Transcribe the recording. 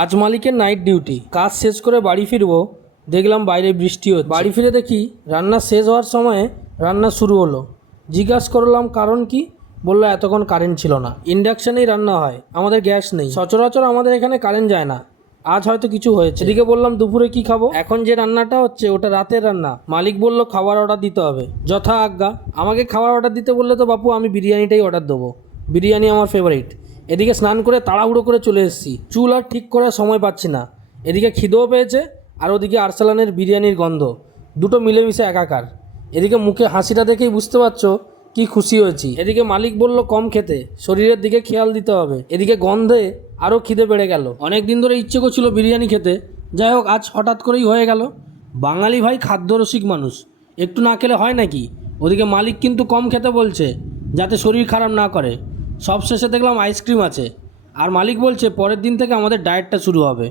আজ মালিকের night duty. কাজ শেষ করে বাড়ি ফিরবো, দেখলাম বাইরে বৃষ্টি হচ্ছে। বাড়ি ফিরে দেখি রান্না শেষ হওয়ার সময়ে রান্না শুরু হলো। জিজ্ঞাসা করলাম কারণ কি, বললো এতক্ষণ কারেন্ট ছিল না, ইন্ডাকশানেই রান্না হয়, আমাদের গ্যাস নেই। সচরাচর আমাদের এখানে কারেন্ট যায় না, আজ হয়তো কিছু হয়েছে। এদিকে বললাম দুপুরে কি খাবো, এখন যে রান্নাটা হচ্ছে ওটা রাতের রান্না। মালিক বলল খাবার অর্ডার দিতে হবে। যথা আজ্ঞা, আমাকে খাবার অর্ডার দিতে বললে তো বাপু আমি বিরিয়ানিটাই অর্ডার দেবো, বিরিয়ানি আমার ফেভারিট। এদিকে স্নান করে তাড়াহুড়ো করে চলে এসেছি, চুল আর ঠিক করার সময় পাচ্ছি না। এদিকে খিদেও পেয়েছে, আর ওদিকে আরসালানের বিরিয়ানির গন্ধ, দুটো মিলেমিশে একাকার। এদিকে মুখে হাসিটা দেখেই বুঝতে পারছো কি খুশি হয়েছি। এদিকে মালিক বলল কম খেতে, শরীরের দিকে খেয়াল দিতে হবে। এদিকে গন্ধে আরও খিদে বেড়ে গেল। অনেক দিন ধরে ইচ্ছে করছিল বিরিয়ানি খেতে, যাই হোক আজ হঠাৎ করেই হয়ে গেল। বাঙালি ভাই খাদ্যরসিক মানুষ, একটু না খেলে হয় নাকি। ওদিকে মালিক কিন্তু কম খেতে বলছে, যাতে শরীর খারাপ না করে। সব শেষে দেখলাম আইসক্রিম আছে, আর মালিক বলছে পরের দিন থেকে আমাদের ডায়েটটা শুরু হবে।